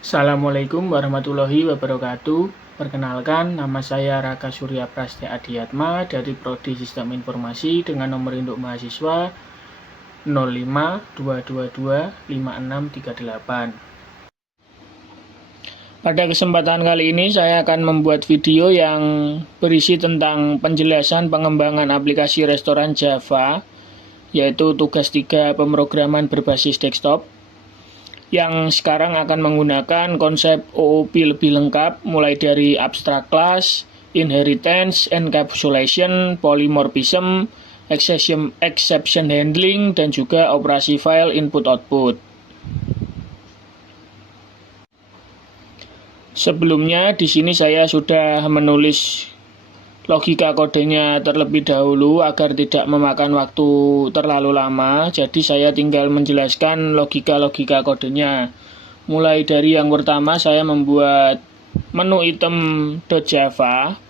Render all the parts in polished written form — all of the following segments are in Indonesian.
Assalamualaikum warahmatullahi wabarakatuh. Perkenalkan, nama saya Raka Surya Prastya Adiatma dari Prodi Sistem Informasi dengan nomor induk mahasiswa 052225638. Pada kesempatan kali ini saya akan membuat video yang berisi tentang penjelasan pengembangan aplikasi restoran Java, yaitu tugas 3 pemrograman berbasis desktop, yang sekarang akan menggunakan konsep OOP lebih lengkap, mulai dari abstract class, inheritance, encapsulation, polymorphism, exception handling, dan juga operasi file input-output. Sebelumnya di sini saya sudah menulis logika kodenya terlebih dahulu agar tidak memakan waktu terlalu lama. Jadi saya tinggal menjelaskan logika-logika kodenya. Mulai dari yang pertama, saya membuat menu item.java.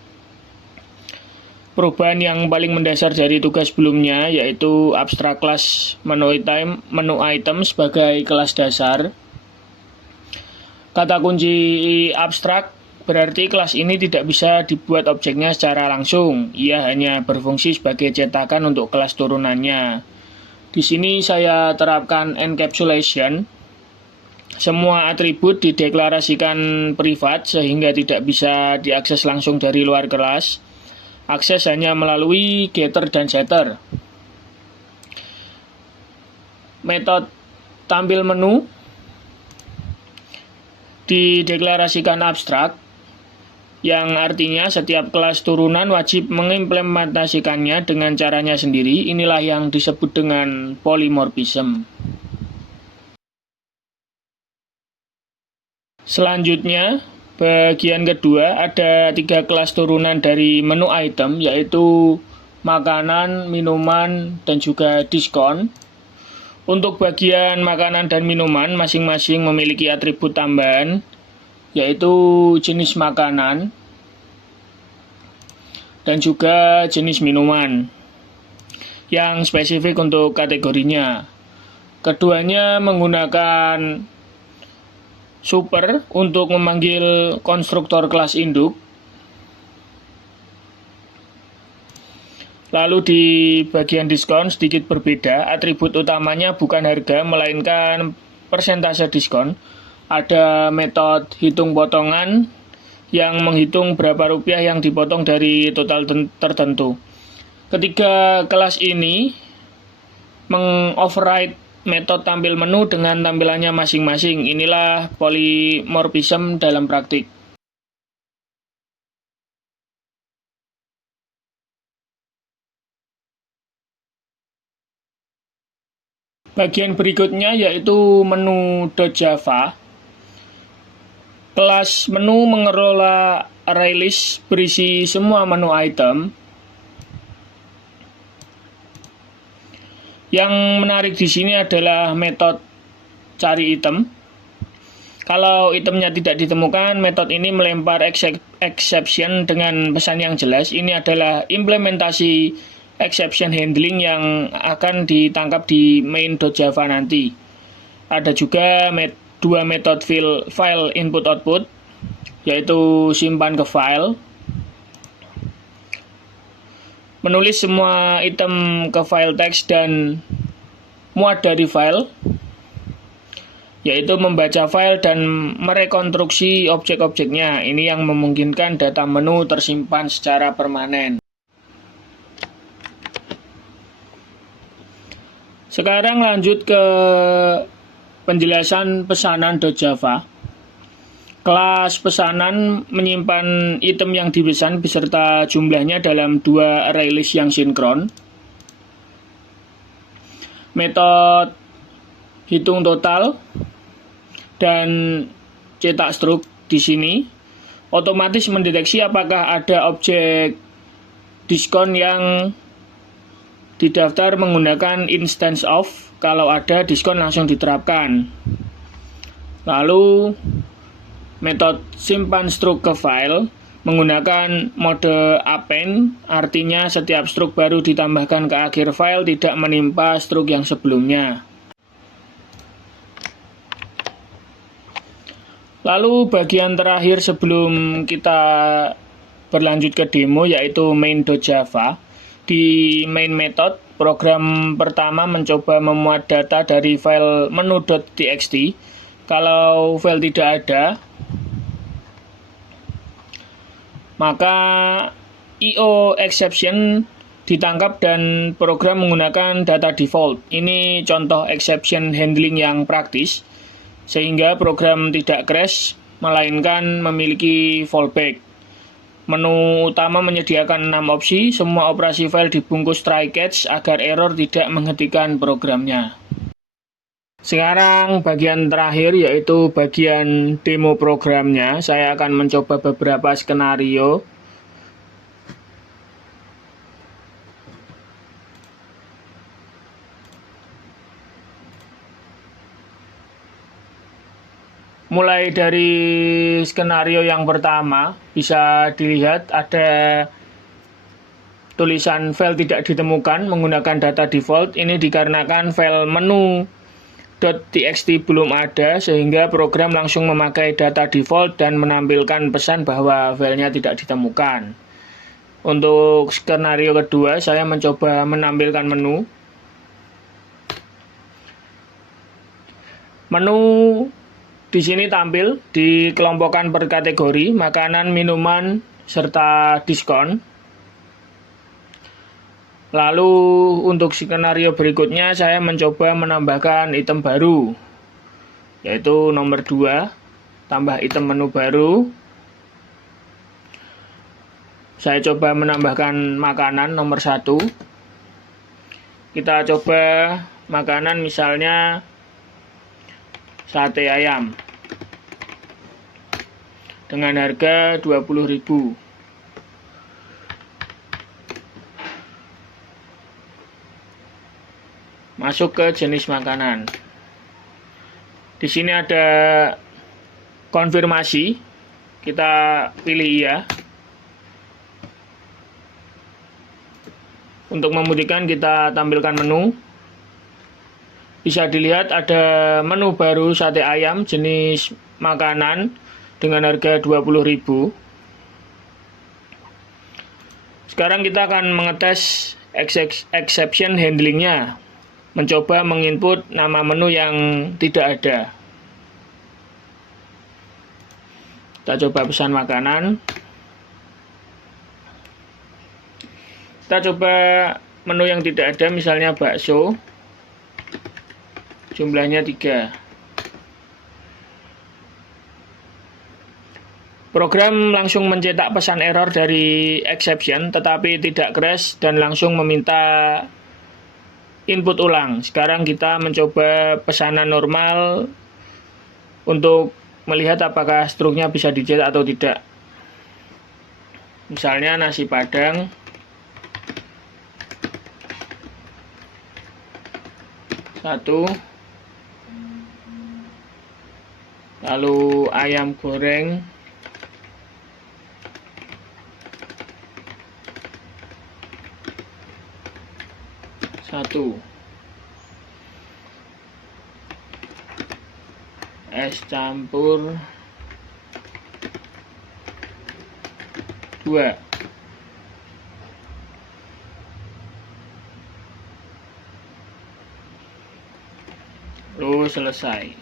Perubahan yang paling mendasar dari tugas sebelumnya yaitu abstract class menu item sebagai kelas dasar. Kata kunci abstrak berarti kelas ini tidak bisa dibuat objeknya secara langsung. Ia hanya berfungsi sebagai cetakan untuk kelas turunannya. Di sini saya terapkan encapsulation. Semua atribut dideklarasikan privat sehingga tidak bisa diakses langsung dari luar kelas. Akses hanya melalui getter dan setter. Metode tampil menu dideklarasikan abstrak, yang artinya setiap kelas turunan wajib mengimplementasikannya dengan caranya sendiri. Inilah yang disebut dengan polymorphism. Selanjutnya, bagian kedua ada 3 kelas turunan dari menu item, yaitu makanan, minuman, dan juga diskon. Untuk bagian makanan dan minuman masing-masing memiliki atribut tambahan, yaitu jenis makanan dan juga jenis minuman yang spesifik untuk kategorinya. Keduanya menggunakan super untuk memanggil konstruktor kelas induk. Lalu di bagian diskon sedikit berbeda, atribut utamanya bukan harga melainkan persentase diskon. Ada metode hitung potongan yang menghitung berapa rupiah yang dipotong dari total tertentu. Ketiga kelas ini mengoverride metode tampil menu dengan tampilannya masing-masing. Inilah polymorphism dalam praktik. Bagian berikutnya yaitu menu.java. Kelas menu mengelola array list berisi semua menu item. Yang menarik di sini adalah metode cari item. Kalau itemnya tidak ditemukan, metode ini melempar exception dengan pesan yang jelas. Ini adalah implementasi exception handling yang akan ditangkap di main.java nanti. Ada juga 2 metode file input output, yaitu simpan ke file, menulis semua item ke file teks, dan muat dari file, yaitu membaca file dan merekonstruksi objek-objeknya. Ini yang memungkinkan data menu tersimpan secara permanen. Sekarang lanjut ke penjelasan pesanan.java. Kelas pesanan menyimpan item yang dipesan beserta jumlahnya dalam 2 array list yang sinkron. Metode hitung total dan cetak struk di sini otomatis mendeteksi apakah ada objek diskon yang didaftar menggunakan instance of. Kalau ada, diskon langsung diterapkan. Lalu metode simpan struk ke file menggunakan mode append, artinya setiap struk baru ditambahkan ke akhir file tidak menimpa struk yang sebelumnya. Lalu bagian terakhir sebelum kita berlanjut ke demo yaitu main.java. Di main method, program pertama mencoba memuat data dari file menu.txt. Kalau file tidak ada, maka IO exception ditangkap dan program menggunakan data default. Ini contoh exception handling yang praktis, sehingga program tidak crash, melainkan memiliki fallback. Menu utama menyediakan 6 opsi, semua operasi file dibungkus try catch agar error tidak menghentikan programnya. Sekarang bagian terakhir yaitu bagian demo programnya. Saya akan mencoba beberapa skenario. Mulai dari skenario yang pertama, bisa dilihat ada tulisan file tidak ditemukan menggunakan data default. Ini dikarenakan file menu.txt belum ada, sehingga program langsung memakai data default dan menampilkan pesan bahwa filenya tidak ditemukan. Untuk skenario kedua, saya mencoba menampilkan menu. Menu di sini tampil dikelompokkan per kategori, makanan, minuman, serta diskon. Lalu untuk skenario berikutnya saya mencoba menambahkan item baru, yaitu nomor 2, tambah item menu baru. Saya coba menambahkan makanan nomor 1. Kita coba makanan misalnya sate ayam dengan harga 20.000. Masuk ke jenis makanan. Di sini ada konfirmasi. Kita pilih iya. Untuk memudahkan kita tampilkan menu. Bisa dilihat ada menu baru sate ayam jenis makanan dengan harga 20.000. Sekarang kita akan mengetes exception handlingnya. Mencoba menginput nama menu yang tidak ada. Kita coba pesan makanan. Kita coba menu yang tidak ada, misalnya bakso. Jumlahnya 3. Program langsung mencetak pesan error dari exception, tetapi tidak crash dan langsung meminta input ulang. Sekarang kita mencoba pesanan normal untuk melihat apakah struknya bisa dicetak atau tidak. Misalnya nasi padang. Satu. Lalu ayam goreng. Satu. Es campur 2. Lalu selesai.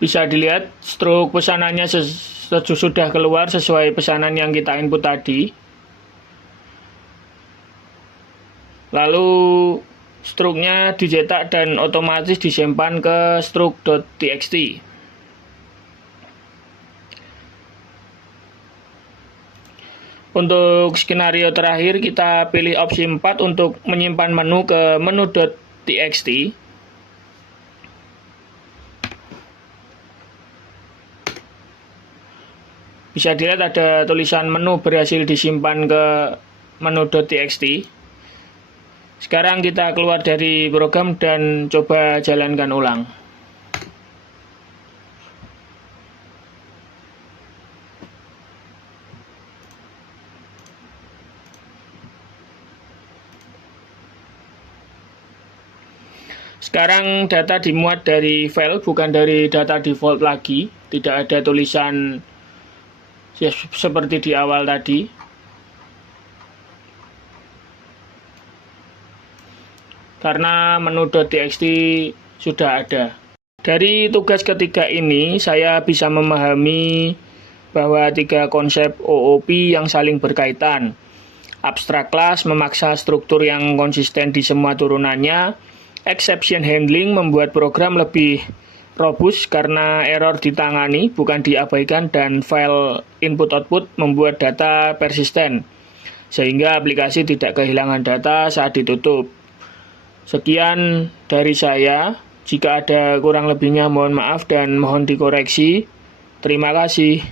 Bisa dilihat struk pesanannya sudah keluar sesuai pesanan yang kita input tadi. Lalu struknya dicetak dan otomatis disimpan ke struk.txt. Untuk skenario terakhir kita pilih opsi 4 untuk menyimpan menu ke menu.txt. Bisa dilihat ada tulisan menu berhasil disimpan ke menu.txt. Sekarang kita keluar dari program dan coba jalankan ulang. Sekarang data dimuat dari file, bukan dari data default lagi. Tidak ada tulisan ya, seperti di awal tadi. Karena menu.txt sudah ada. Dari tugas ketiga ini, saya bisa memahami bahwa 3 konsep OOP yang saling berkaitan. Abstract class memaksa struktur yang konsisten di semua turunannya. Exception handling membuat program lebih robust karena error ditangani, bukan diabaikan, dan file input-output membuat data persisten, sehingga aplikasi tidak kehilangan data saat ditutup. Sekian dari saya. Jika ada kurang lebihnya mohon maaf dan mohon dikoreksi. Terima kasih.